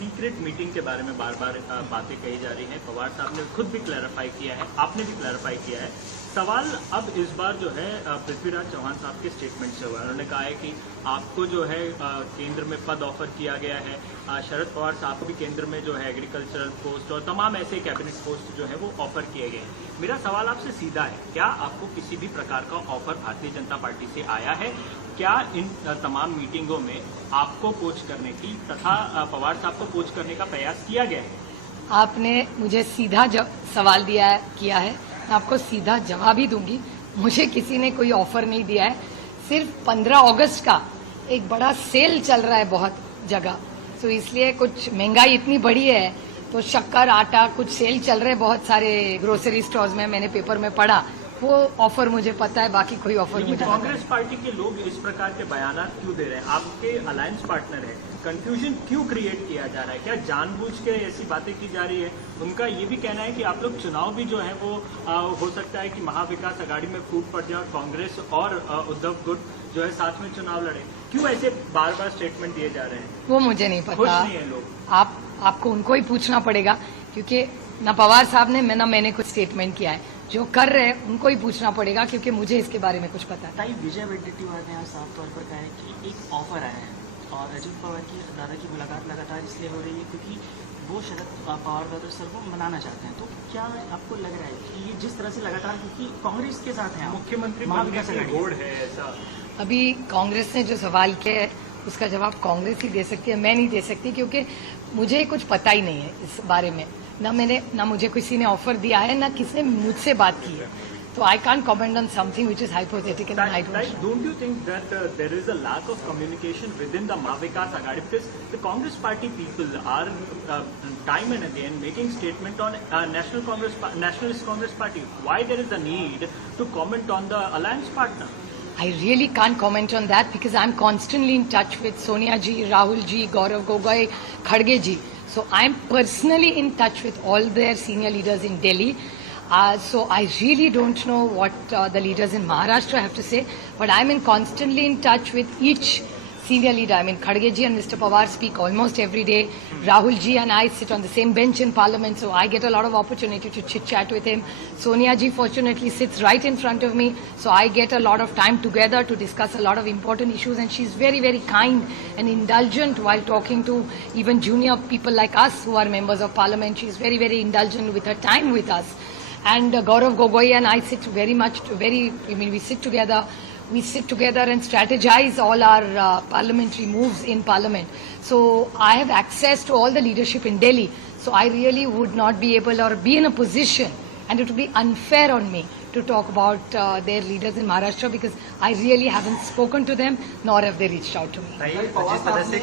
Secret meeting के बारे में बार बार बातें कही जा रही हैं। पवार साहब ने खुद भी क्लैरिफाई किया है, आपने भी क्लैरिफाई किया है। सवाल अब इस बार जो है पृथ्वीराज चौहान साहब के स्टेटमेंट से हुआ है। उन्होंने कहा है कि आपको जो है केंद्र में पद ऑफर किया गया है। शरद पवार साहब को भी केंद्र में जो है एग्रीकल्चरल पोस्ट और तमाम ऐसे कैबिनेट पोस्ट जो है वो ऑफर किए गए हैं। मेरा सवाल आपसे सीधा है, क्या आपको किसी भी प्रकार का ऑफर भारतीय जनता पार्टी से आया है? क्या इन तमाम मीटिंगों में आपको कोच करने की तथा पवार साहब को कोच करने का प्रयास किया गया है? आपने मुझे सीधा सवाल किया है, मैं आपको सीधा जवाब ही दूंगी। मुझे किसी ने कोई ऑफर नहीं दिया है। सिर्फ 15 अगस्त का एक बड़ा सेल चल रहा है बहुत जगह, तो इसलिए कुछ महंगाई इतनी बढ़ी है तो शक्कर आटा कुछ सेल चल रहे बहुत सारे ग्रोसरी स्टोर्स में, मैंने पेपर में पढ़ा। वो ऑफर मुझे पता है, बाकी कोई ऑफर मुझे नहीं। कांग्रेस पार्टी के लोग इस प्रकार के बयानात क्यों दे रहे हैं? आपके अलायंस पार्टनर है, कंफ्यूजन क्यों क्रिएट किया जा रहा है? क्या जानबूझ के ऐसी बातें की जा रही है? उनका ये भी कहना है कि आप लोग चुनाव भी जो है वो हो सकता है कि महाविकास अघाड़ी में फूट पड़ जाए, कांग्रेस और उद्धव गुट जो है साथ में चुनाव लड़े। क्यों ऐसे बार बार स्टेटमेंट दिए जा रहे हैं? वो मुझे नहीं पता। खुश नहीं है लोग। आपको उनको ही पूछना पड़ेगा, क्योंकि न पवार साहब ने न मैंने कुछ स्टेटमेंट किया है। जो कर रहे हैं उनको ही पूछना पड़ेगा, क्योंकि मुझे इसके बारे में कुछ पता है। ताई विजय वडेट्टीवार ने साफ तौर पर कहा है कि एक ऑफर आया है और अजित पवार की दादा की मुलाकात लगातार इसलिए हो रही है क्योंकि वो शरद पवार दादा सर को मनाना चाहते हैं। तो क्या आपको लग रहा है कि ये जिस तरह से लगातार, क्योंकि कांग्रेस के साथ है, मुख्यमंत्री महाविकास अघाड़ी है ऐसा? अभी कांग्रेस ने जो सवाल किया है उसका जवाब कांग्रेस ही दे सकती है, मैं नहीं दे सकती, क्योंकि मुझे कुछ पता ही नहीं है इस बारे में। न मुझे किसी ने ऑफर दिया है, न किसी ने मुझसे बात की है। So I can't comment on something which is hypothetical and I don't know. Don't you think that there is a lack of communication within the Mahavikas Aghadi? Because the Congress party people are time and again making statement on Nationalist Congress Party. Why there is a need to comment on the alliance partner? I really can't comment on that because I'm constantly in touch with Sonia ji, Rahul ji, Gaurav Gogoi, Khadge ji. So I'm personally in touch with all their senior leaders in Delhi. So I really don't know what the leaders in Maharashtra have to say, but I'm constantly in touch with each senior leader. I mean, Khadge ji and Mr. Pawar speak almost every day. Rahul ji and I sit on the same bench in Parliament, so I get a lot of opportunity to chit-chat with him. Sonia ji fortunately sits right in front of me, so I get a lot of time together to discuss a lot of important issues, and she's very, very kind and indulgent while talking to even junior people like us who are members of Parliament. She's very, very indulgent with her time with us. And Gaurav Gogoi and I sit we sit together. We sit together and strategize all our parliamentary moves in Parliament. So I have access to all the leadership in Delhi. So I really would not be able or be in a position, and it would be unfair on me to talk about their leaders in Maharashtra because I really haven't spoken to them, nor have they reached out to me.